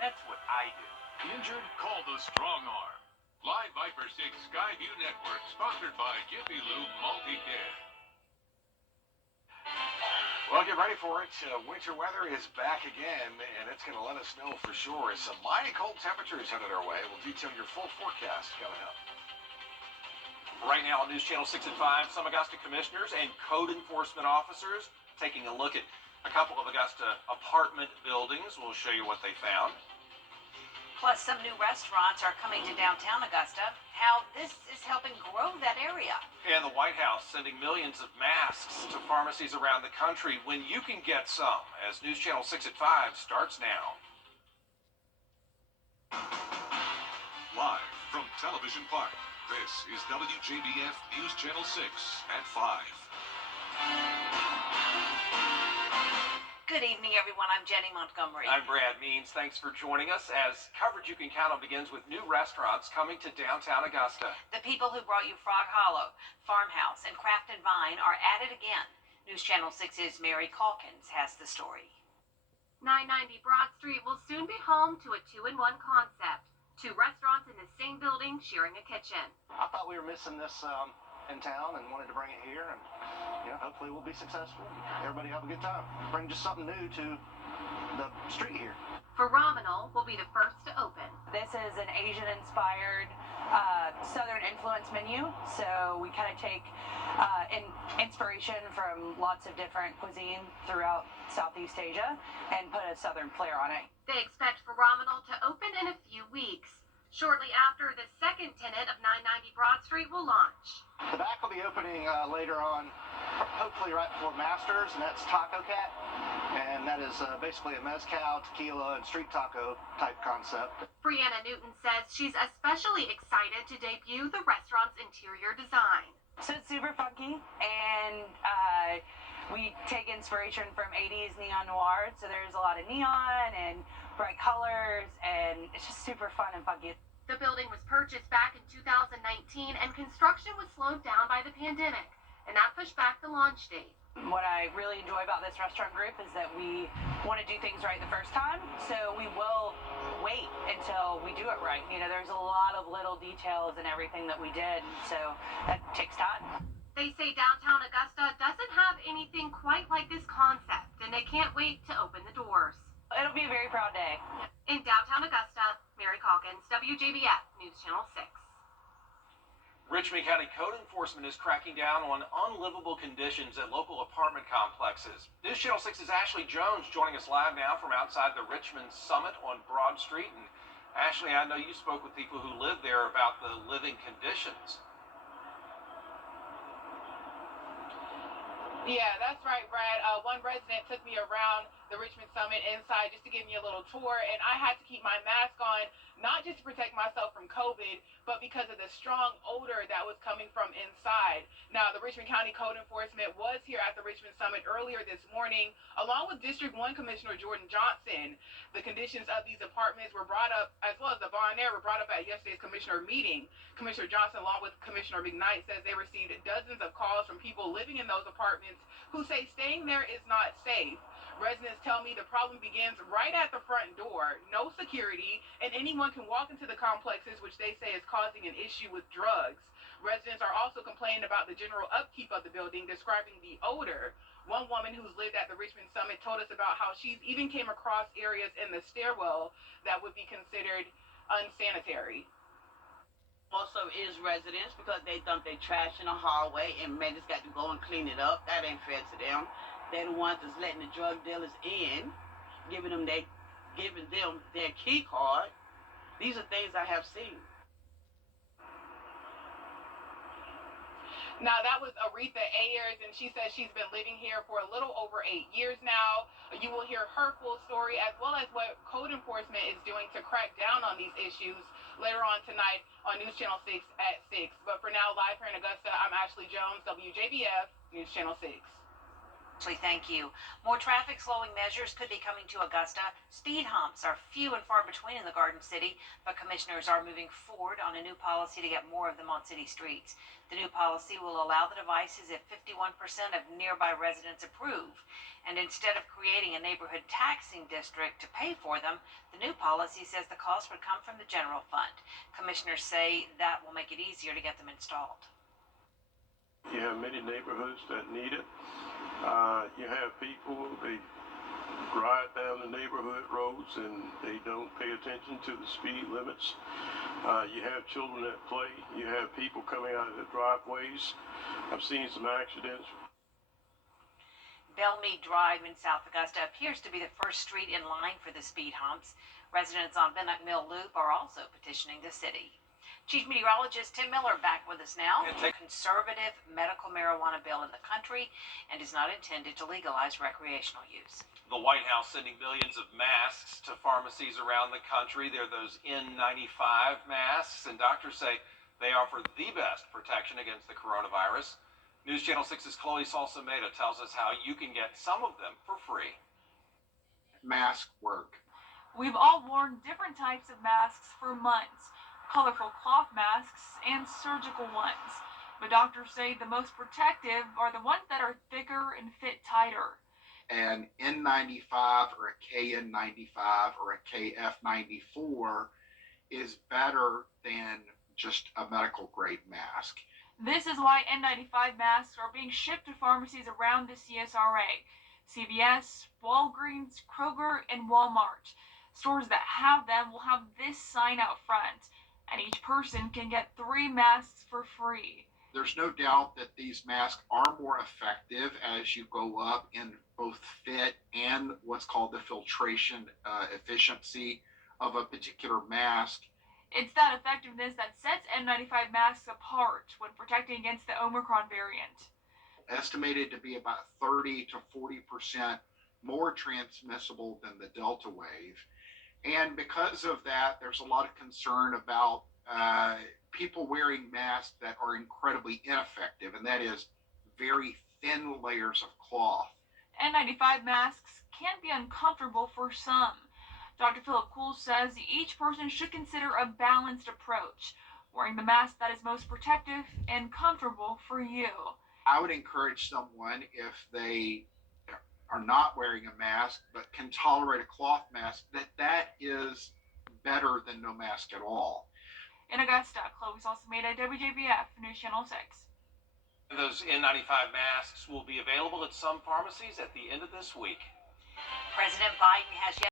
That's what I do. Injured? Call the Strong Arm. Live Viper 6 Skyview Network, sponsored by Jiffy Lube Multi-Care. Well, get ready for it. Winter weather is back again, and it's going to let us know for sure. Some mighty cold temperatures headed our way. We'll detail your full forecast coming up. Right now on News Channel 6 and 5, some Augusta commissioners and code enforcement officers taking a look at a couple of Augusta apartment buildings. We'll show you what they found. Plus, some new restaurants are coming to downtown Augusta. How this is helping grow that area. And the White House sending millions of masks to pharmacies around the country when you can get some, as News Channel 6 at 5 starts now. Live from Television Park, this is WJBF News Channel 6 at 5. Good evening, everyone. I'm Jenny Montgomery. I'm Brad Means. Thanks for joining us as coverage you can count on begins with new restaurants coming to downtown Augusta. The people who brought you Frog Hollow, Farmhouse, and Craft and Vine are at it again. News Channel 6's Mary Calkins has the story. 990 Broad Street will soon be home to a two-in-one concept. Two restaurants in the same building sharing a kitchen. I thought we were missing this in town and wanted to bring it here, and hopefully we'll be successful. Everybody have a good time. Bring just something new to the street here. Phenomenal will be the first to open. This is an Asian-inspired Southern influence menu, so we kind of take inspiration from lots of different cuisine throughout Southeast Asia and put a Southern flair on it. They expect Phenomenal to open in a few weeks, shortly after the second tenant of 990 Broad Street will launch. The back will be opening later on, hopefully right before Masters, and that's Taco Cat, and that is basically a mezcal, tequila, and street taco type concept. Brianna Newton says she's especially excited to debut the restaurant's interior design. So it's super funky, and we take inspiration from 80s neon noir, so there's a lot of neon and bright colors, and it's just super fun and funky. The building was purchased back in 2019, and construction was slowed down by the pandemic, and that pushed back the launch date. What I really enjoy about this restaurant group is that we want to do things right the first time, so we will wait until we do it right. There's a lot of little details in everything that we did, so that takes time. They say downtown Augusta doesn't have anything quite like this concept, and they can't wait to open the doors. It'll be a very proud day. In downtown Augusta, Mary Calkins, WJBF News Channel 6. Richmond County Code Enforcement is cracking down on unlivable conditions at local apartment complexes. News Channel 6's Ashley Jones joining us live now from outside the Richmond Summit on Broad Street. And Ashley, I know you spoke with people who live there about the living conditions. Yeah, that's right, Brad. One resident took me around the Richmond Summit inside just to give me a little tour, and I had to keep my mask on, not just to protect myself from COVID, but because of the strong odor that was coming from inside. Now, the Richmond County Code Enforcement was here at the Richmond Summit earlier this morning, along with District 1 Commissioner Jordan Johnson. The conditions of these apartments were brought up, as well as the bond air, were brought up at yesterday's commissioner meeting. Commissioner Johnson, along with Commissioner McKnight, says they received dozens of calls from people living in those apartments who say staying there is not safe. Residents tell me the problem begins right at the front door, no security, and anyone can walk into the complexes, which they say is causing an issue with drugs. Residents are also complaining about the general upkeep of the building, describing the odor. One woman who's lived at the Richmond Summit told us about how she's even came across areas in the stairwell that would be considered unsanitary. Also is residents because they dump their trash in the hallway and man just got to go and clean it up. That ain't fair to them. They're the ones that's letting the drug dealers in, giving them their key card. These are things I have seen. Now, that was Aretha Ayers, and she says she's been living here for a little over 8 years now. You will hear her full story, as well as what code enforcement is doing to crack down on these issues later on tonight on News Channel 6 at 6. But for now, live here in Augusta, I'm Ashley Jones, WJBF News Channel 6. Thank you. More traffic slowing measures could be coming to Augusta. Speed humps are few and far between in the Garden City, but commissioners are moving forward on a new policy to get more of them on city streets. The new policy will allow the devices if 51% of nearby residents approve. And instead of creating a neighborhood taxing district to pay for them, the new policy says the cost would come from the general fund. Commissioners say that will make it easier to get them installed. You have many neighborhoods that need it. You have people, they drive down the neighborhood roads and they don't pay attention to the speed limits. You have children that play. You have people coming out of the driveways. I've seen some accidents. Bellmead Drive in South Augusta appears to be the first street in line for the speed humps. Residents on Bennock Mill Loop are also petitioning the city. Chief Meteorologist Tim Miller back with us now. Conservative medical marijuana bill in the country and is not intended to legalize recreational use. The White House sending millions of masks to pharmacies around the country. They're those N95 masks, and doctors say they offer the best protection against the coronavirus. News Channel 6's Chloe Salsameda tells us how you can get some of them for free. Mask work. We've all worn different types of masks for months. Colorful cloth masks and surgical ones. But doctors say the most protective are the ones that are thicker and fit tighter. An N95 or a KN95 or a KF94 is better than just a medical grade mask. This is why N95 masks are being shipped to pharmacies around the CSRA. CVS, Walgreens, Kroger, and Walmart. Stores that have them will have this sign out front. And each person can get 3 masks for free. There's no doubt that these masks are more effective as you go up in both fit and what's called the filtration efficiency of a particular mask. It's that effectiveness that sets N95 masks apart when protecting against the Omicron variant. Estimated to be about 30 to 40% more transmissible than the Delta wave. And because of that, there's a lot of concern about people wearing masks that are incredibly ineffective, and that is very thin layers of cloth. N95 masks can be uncomfortable for some. Dr. Philip Kuhl says each person should consider a balanced approach, wearing the mask that is most protective and comfortable for you. I would encourage someone, if they are not wearing a mask but can tolerate a cloth mask, that is better than no mask at all. In Augusta, Chloe Salsameda, WJBF, News Channel 6. Those N95 masks will be available at some pharmacies at the end of this week. President Biden has yet